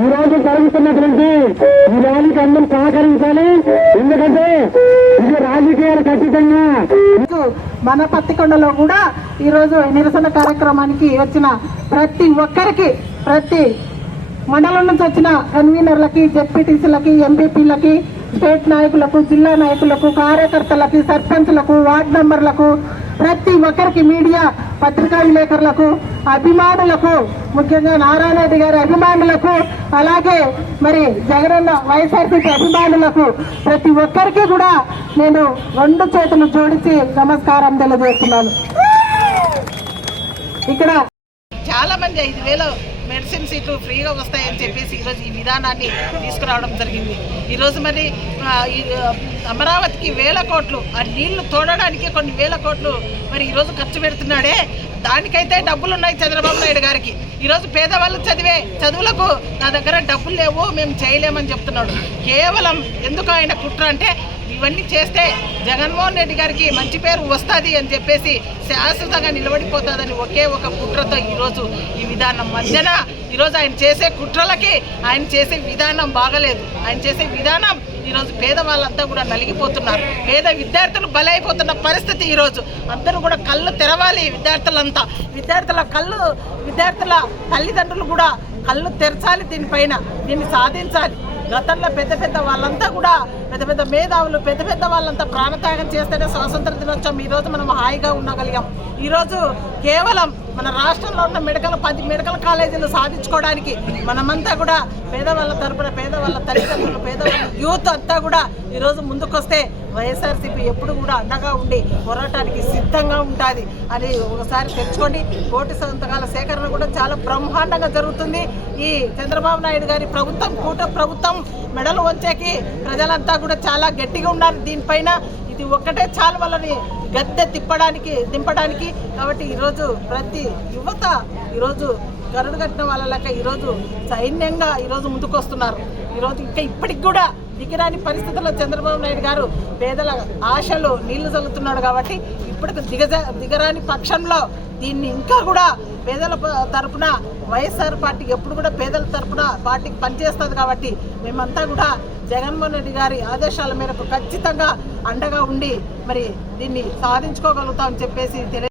ఈ రోజు జరుగుతున్నటువంటి ఈ ర్యాలీకి అందరూ సహకరించాలి. ఎందుకంటే ఇది రాజకీయాలు ఖచ్చితంగా. మన పత్తికొండలో కూడా ఈరోజు నిరసన కార్యక్రమానికి వచ్చిన ప్రతి ఒక్కరికి ప్రతి మండలం నుంచి వచ్చిన కన్వీనర్లకి జెడ్పీటీసీలకి ఎంపీపీలకి స్టేట్ నాయకులకు జిల్లా నాయకులకు కార్యకర్తలకి సర్పంచ్లకు వార్డు మెంబర్లకు ప్రతి ఒక్కరికి మీడియా పత్రికా విలేకరులకు అభిమానులకు ముఖ్యంగా నారాయణరెడ్డి గారి అభిమానులకు అలాగే మరి జగనన్న వైఎస్ఆర్సీపీ అభిమానులకు ప్రతి ఒక్కరికి కూడా నేను రెండు చేతులు జోడించి నమస్కారం తెలియజేస్తున్నాను. ఇక్కడ చాలా మంది ఐదు వేల మెడిసిన్ సీట్లు ఫ్రీగా వస్తాయని చెప్పేసి ఈరోజు ఈ విధానాన్ని తీసుకురావడం జరిగింది. ఈరోజు మరి ఈ, అమరావతికి వేల కోట్లు ఆ నీళ్ళు తోడడానికి కొన్ని వేల కోట్లు మరి ఈరోజు ఖర్చు పెడుతున్నాడే. దానికైతే డబ్బులు ఉన్నాయి చంద్రబాబు నాయుడు గారికి. ఈరోజు పేదవాళ్ళు చదివే చదువులకు నా దగ్గర డబ్బులు లేవు మేము చేయలేమని చెప్తున్నాడు. కేవలం ఎందుకు ఆయన కుట్ర అంటే ఇవన్నీ చేస్తే జగన్మోహన్ రెడ్డి గారికి మంచి పేరు వస్తుంది అని చెప్పేసి శాశ్వతంగా నిలబడిపోతుందని ఒకే ఒక కుట్రతో ఈరోజు ఈ విధానం. మధ్యన ఈరోజు ఆయన చేసే కుట్రలకి ఆయన చేసే విధానం బాగలేదు. ఆయన చేసే విధానం ఈరోజు పేదవాళ్ళంతా కూడా నలిగిపోతున్నారు. పేద విద్యార్థులు బలైపోతున్న పరిస్థితి ఈరోజు. అందరూ కూడా కళ్ళు తెరవాలి విద్యార్థులంతా. విద్యార్థుల కళ్ళు విద్యార్థుల తల్లిదండ్రులు కూడా కళ్ళు తెరచాలి దీనిపైన. దీన్ని సాధించాలి. గతంలో పెద్ద పెద్ద వాళ్ళంతా కూడా పెద్ద పెద్ద మేధావులు పెద్ద పెద్ద వాళ్ళంతా ప్రాణత్యాగం చేస్తేనే స్వాతంత్ర దినోత్సవం ఈ రోజు మనం హాయిగా ఉండగలిగాం. ఈరోజు కేవలం మన రాష్ట్రంలో ఉన్న మెడికల్ పది మెడికల్ కాలేజీలు సాధించుకోవడానికి మనమంతా కూడా పేదవాళ్ళ తరపున పేదవాళ్ళ తల్లిదండ్రులు పేదవాళ్ళ యూత్ అంతా కూడా ఈరోజు ముందుకొస్తే వైఎస్ఆర్సీపీ ఎప్పుడు కూడా అండగా ఉండి పోరాటానికి సిద్ధంగా ఉంటుంది అని ఒకసారి తెచ్చుకోండి కోటి సంతకాల సేకరణ కూడా చాలా బ్రహ్మాండంగా జరుగుతుంది. ఈ చంద్రబాబు నాయుడు గారి ప్రభుత్వం కూట ప్రభుత్వం మెడలు వంచేకి ప్రజలంతా కూడా చాలా గట్టిగా ఉన్నారు. దీనిపైన ఇది ఒక్కటే చాలు వాళ్ళని గద్దె తిప్పడానికి దింపడానికి. కాబట్టి ఈరోజు ప్రతి యువత ఈరోజు గరుడు కట్టిన వాళ్ళ లెక్క ఈరోజు సైన్యంగా ఈరోజు ముందుకొస్తున్నారు. ఈరోజు ఇంకా ఇప్పటికి కూడా దిగరాని పరిస్థితుల్లో చంద్రబాబు నాయుడు గారు పేదల ఆశలు నీళ్ళు చల్లుతున్నాడు కాబట్టి ఇప్పటికి దిగజ దిగరాని పక్షంలో దీన్ని ఇంకా కూడా పేదల తరఫున తరపున వైఎస్ఆర్ పార్టీ ఎప్పుడు కూడా పేదల తరపున పార్టీకి పనిచేస్తుంది కాబట్టి మేమంతా కూడా జగన్మోహన్ రెడ్డి గారి ఆదేశాల మేరకు ఖచ్చితంగా అండగా ఉండి మరి దీన్ని సాధించుకోగలుగుతామని చెప్పేసి తెలియ